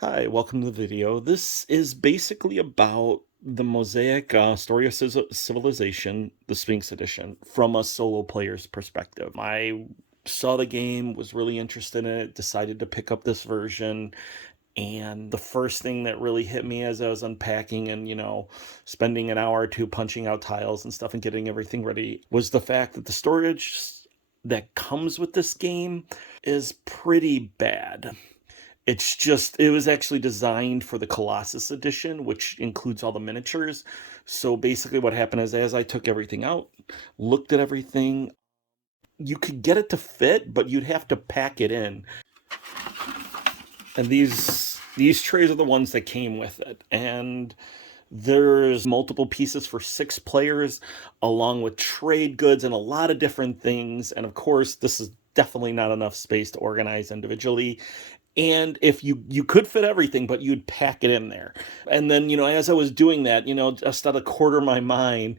Hi, welcome to the video. This is basically about the Mosaic Story of Civilization, the Sphinx edition, from a solo player's perspective. I saw the game, was really interested in it, decided to pick up this version. And the first thing that really hit me as I was unpacking and, spending an hour or two punching out tiles and stuff and getting everything ready was the fact that the storage that comes with this game is pretty bad. It was actually designed for the Colossus edition, which includes all the miniatures. So basically, what happened is as I took everything out, looked at everything, you could get it to fit, but you'd have to pack it in. And these trays are the ones that came with it. And there's multiple pieces for 6 players, along with trade goods and a lot of different things. And of course, this is definitely not enough space to organize individually. And if you could fit everything, but you'd pack it in there. And then, as I was doing that, just out of quarter of my mind,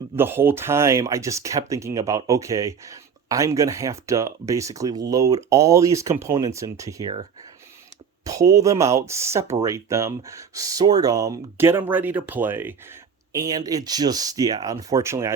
the whole time I just kept thinking about, okay, I'm gonna have to basically load all these components into here, pull them out, separate them, sort them, get them ready to play. And it just, yeah, unfortunately,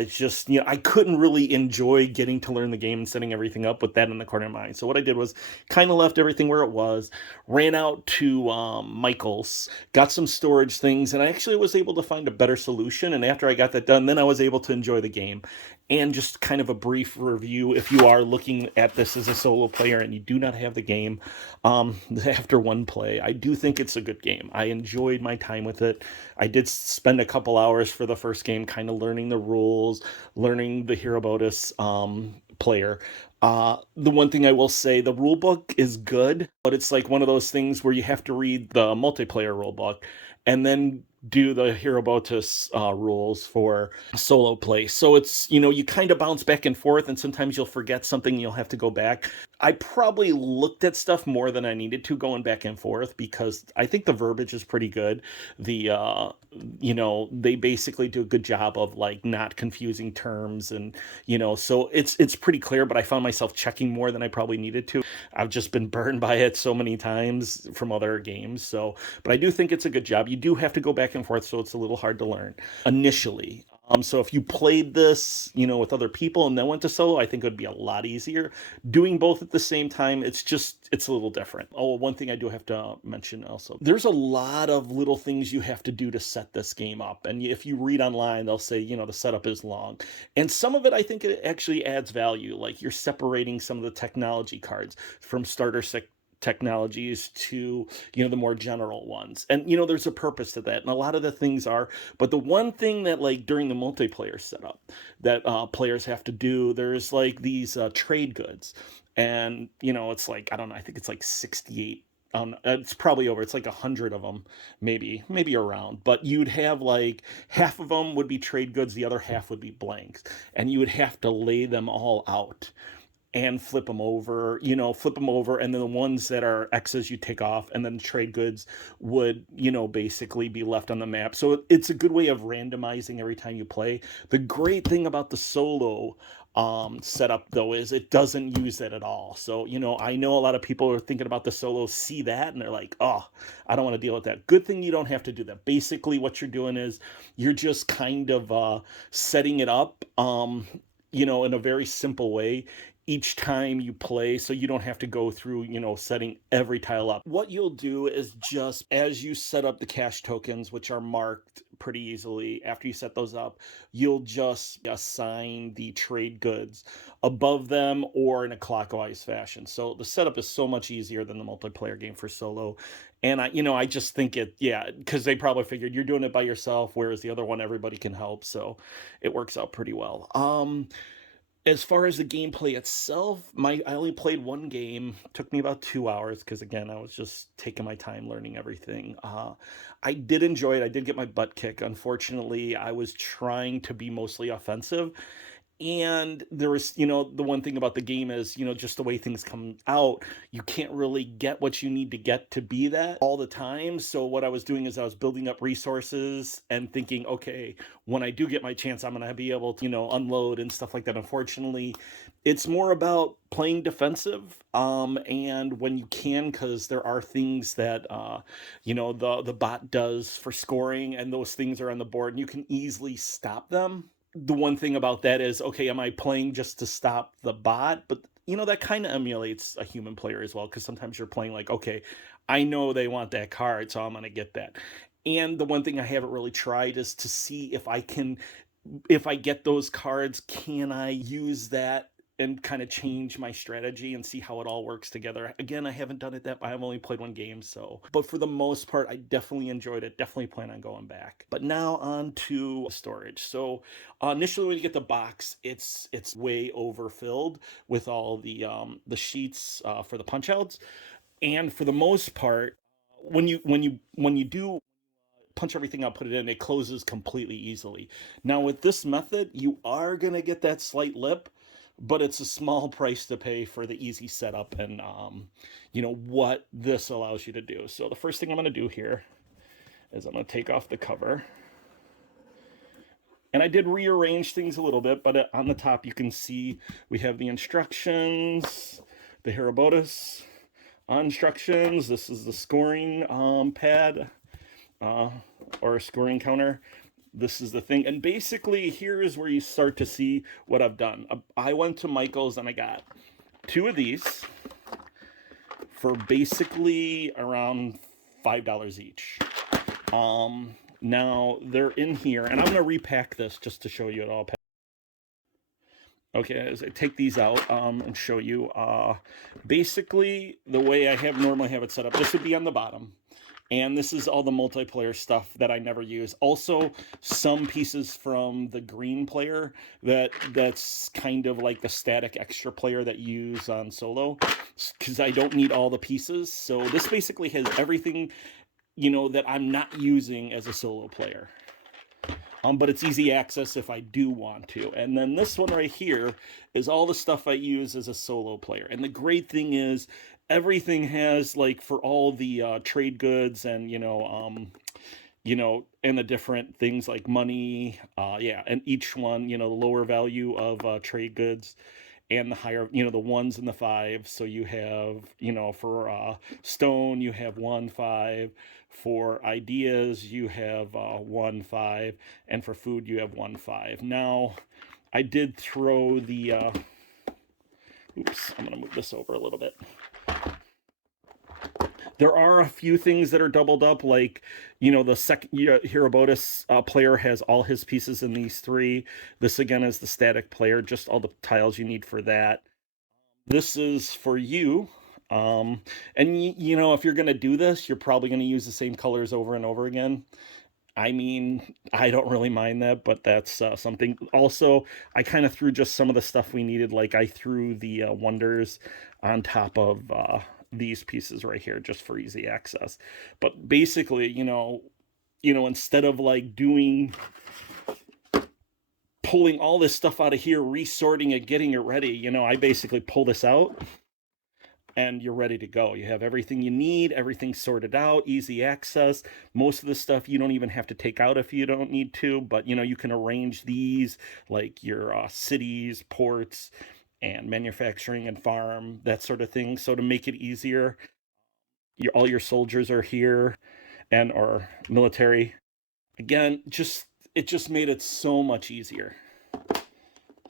I couldn't really enjoy getting to learn the game and setting everything up with that in the corner of my mind. So what I did was kind of left everything where it was, ran out to Michael's, got some storage things, and I actually was able to find a better solution. And after I got that done, then I was able to enjoy the game. And just kind of a brief review, if you are looking at this as a solo player and you do not have the game, after one play, I do think it's a good game. I enjoyed my time with it. I did spend a couple hours for the first game kind of learning the rules, learning the Herobotus player. The one thing I will say, the rule book is good, but it's like one of those things where you have to read the multiplayer rule book and then do the Herobotus rules for solo play. So it's, you kind of bounce back and forth, and sometimes you'll forget something, you'll have to go back. I probably looked at stuff more than I needed to going back and forth because I think the verbiage is pretty good. They basically do a good job of like not confusing terms, and so it's pretty clear, but I found myself checking more than I probably needed to. I've just been burned by it so many times from other games. So, but I do think it's a good job. You do have to go back and forth, so it's a little hard to learn initially. So if you played this, with other people and then went to solo, I think it would be a lot easier. Doing both at the same time, it's a little different. Oh, one thing I do have to mention also, there's a lot of little things you have to do to set this game up. And if you read online, they'll say, the setup is long. And some of it, I think it actually adds value. Like you're separating some of the technology cards from technologies to the more general ones, and there's a purpose to that, and a lot of the things are, but the one thing that like during the multiplayer setup that players have to do, there's like these trade goods, and it's like, I don't know, I think it's like 68, it's probably over, it's like 100 of them, maybe around, but you'd have like half of them would be trade goods, the other half would be blanks, and you would have to lay them all out and flip them over, and then the ones that are X's you take off, and then trade goods would, basically be left on the map. So it's a good way of randomizing every time you play. The great thing about the solo setup though is it doesn't use that at all. So, I know a lot of people are thinking about the solo, see that, and they're like, oh, I don't want to deal with that. Good thing you don't have to do that. Basically, what you're doing is you're just kind of setting it up, in a very simple way each time you play, so you don't have to go through, setting every tile up. What you'll do is just as you set up the cash tokens, which are marked pretty easily, after you set those up, you'll just assign the trade goods above them or in a clockwise fashion. So the setup is so much easier than the multiplayer game for solo. And I just think yeah, because they probably figured you're doing it by yourself, whereas the other one, everybody can help. So it works out pretty well. As far as the gameplay itself, I only played one game. Took me about 2 hours because again, I was just taking my time learning everything. I did enjoy it. I did get my butt kicked. Unfortunately, I was trying to be mostly offensive, And there was, the one thing about the game is, just the way things come out, you can't really get what you need to get to be that all the time. So what I was doing is I was building up resources and thinking, okay, when I do get my chance, I'm going to be able to, unload and stuff like that. Unfortunately, it's more about playing defensive, and when you can, because there are things that the bot does for scoring, and those things are on the board and you can easily stop them. The one thing about that is, okay, am I playing just to stop the bot? But that kind of emulates a human player as well, because sometimes you're playing like, okay, I know they want that card, so I'm going to get that. And the one thing I haven't really tried is to see if I get those cards, can I use that and kind of change my strategy and see how it all works together. Again, I haven't done it that, I've only played one game, so. But for the most part, I definitely enjoyed it. Definitely plan on going back. But now on to storage. So initially, when you get the box, it's way overfilled with all the sheets for the punch outs, and for the most part, when you do punch everything out, put it in, it closes completely easily. Now with this method, you are gonna get that slight lip, but it's a small price to pay for the easy setup and what this allows you to do. So the first thing I'm gonna do here is I'm gonna take off the cover. And I did rearrange things a little bit, but on the top you can see we have the instructions, the Herobotus instructions. This is the scoring pad, or a scoring counter. This is the thing. And basically, here is where you start to see what I've done. I went to Michael's and I got 2 of these for basically around $5 each. Now they're in here, and I'm going to repack this just to show you it all. Okay, as I take these out and show you, basically the way I normally have it set up, this would be on the bottom. And this is all the multiplayer stuff that I never use. Also, some pieces from the green player that's kind of like the static extra player that you use on solo, because I don't need all the pieces. So this basically has everything, that I'm not using as a solo player. But it's easy access if I do want to. And then this one right here is all the stuff I use as a solo player. And the great thing is everything has, like, for all the trade goods and, and the different things like money, and each one, the lower value of trade goods and the higher, the ones and the fives. So you have, for stone, you have 1 5. For ideas, you have 1 5. And for food, you have 1 5. Now, I did throw the, oops, I'm going to move this over a little bit. There are a few things that are doubled up, like, the second Herobotus player has all his pieces in these 3. This, again, is the static player, just all the tiles you need for that. This is for you. And, if you're going to do this, you're probably going to use the same colors over and over again. I mean, I don't really mind that, but that's something. Also, I kind of threw just some of the stuff we needed. Like, I threw the wonders on top of these pieces right here just for easy access. But basically, instead of like pulling all this stuff out of here, resorting it, getting it ready, I basically pull this out and you're ready to go. You have everything you need, everything sorted out, easy access. Most of the stuff you don't even have to take out if you don't need to, but you can arrange these like your cities, ports, and manufacturing and farm, that sort of thing. So to make it easier, all your soldiers are here and or military. Again, it just made it so much easier.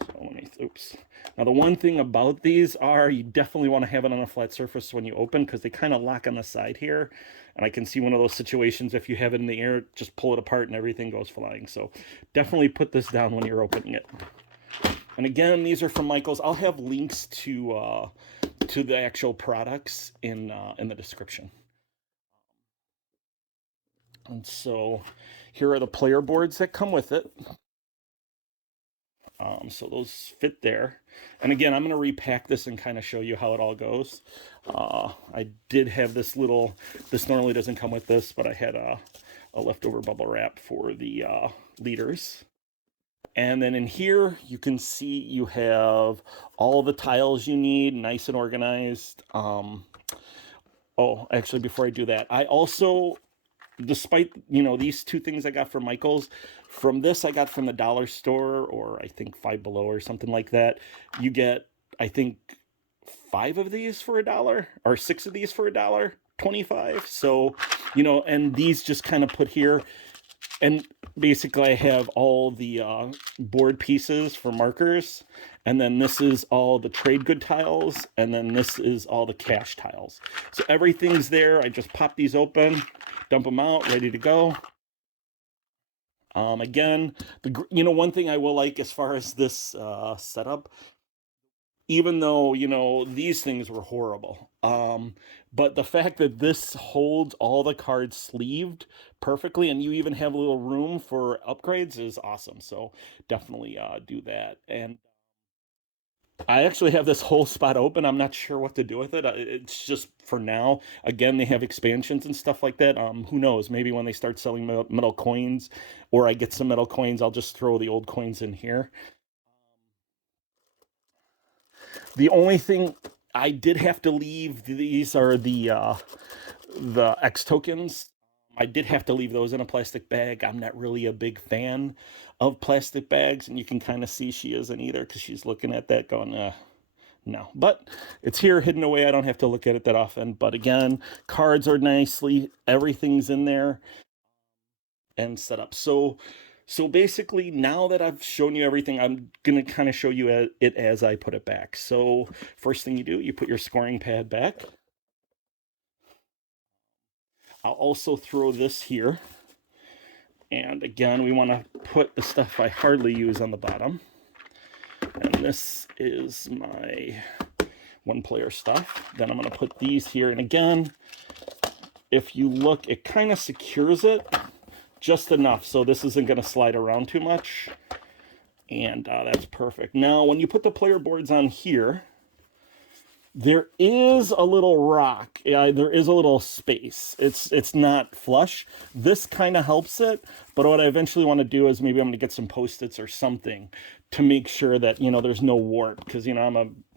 So oops. Now the one thing about these are you definitely want to have it on a flat surface when you open, because they kind of lock on the side here. And I can see one of those situations, if you have it in the air, just pull it apart and everything goes flying. So definitely put this down when you're opening it. And again, these are from Michael's. I'll have links to the actual products in the description. And so here are the player boards that come with it. So those fit there. And again, I'm going to repack this and kind of show you how it all goes. I did have this normally doesn't come with this, but I had a leftover bubble wrap for the leaders. And then in here, you can see you have all the tiles you need, nice and organized. Oh, actually, before I do that, I also, despite, these two things I got from Michael's, from this I got from the dollar store, or I think Five Below or something like that. You get, I think, five of these for $1, or six of these for $1.25. So, and these just kind of put here, and basically I have all the board pieces for markers, and then this is all the trade good tiles, and then this is all the cash tiles. So everything's there. I just pop these open, dump them out, ready to go. Again, one thing I will like as far as this setup, even though these things were horrible, but the fact that this holds all the cards sleeved perfectly, and you even have a little room for upgrades, is awesome. So definitely do that. And I actually have this whole spot open. I'm not sure what to do with it. It's just for now. Again, they have expansions and stuff like that. Who knows? Maybe when they start selling metal coins, or I get some metal coins, I'll just throw the old coins in here. The only thing I did have to leave, these are the X tokens. I did have to leave those in a plastic bag. I'm not really a big fan of plastic bags, and you can kind of see she isn't either, because she's looking at that going, no. But it's here hidden away. I don't have to look at it that often. But again, cards are nicely, everything's in there and set up. So basically, now that I've shown you everything, I'm gonna kind of show you it as I put it back. So first thing you do, you put your scoring pad back. I'll also throw this here. And again, we want to put the stuff I hardly use on the bottom. And this is my one-player stuff. Then I'm going to put these here. And again, if you look, it kind of secures it just enough so this isn't going to slide around too much. And that's perfect. Now, when you put the player boards on here, there is a little rock. Yeah, there is a little space. It's not flush. This kind of helps it, but what I eventually want to do is maybe I'm going to get some Post-its or something to make sure that, there's no warp, because,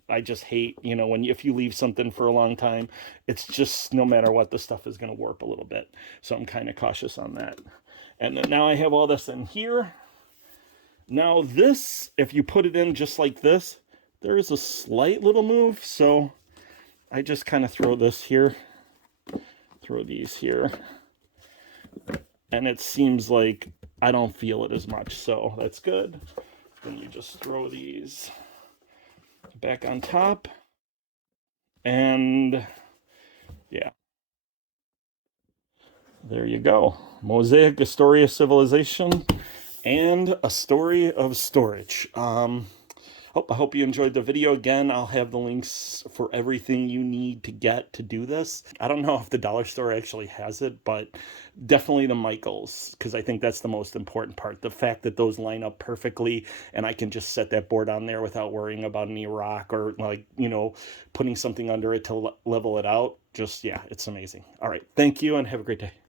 I just hate, if you leave something for a long time, it's just, no matter what, the stuff is going to warp a little bit. So I'm kind of cautious on that. And then now I have all this in here. Now this, if you put it in just like this, there is a slight little move, so I just kind of throw this here, throw these here, and it seems like I don't feel it as much, so that's good. Then you just throw these back on top, and yeah, there you go. Mosaic, a story of civilization, and a story of storage. I hope you enjoyed the video. Again, I'll have the links for everything you need to get to do this. I don't know if the dollar store actually has it, but definitely the Michaels, because I think that's the most important part. The fact that those line up perfectly, and I can just set that board on there without worrying about any rock or putting something under it to level it out. Just, yeah, it's amazing. All right. Thank you, and have a great day.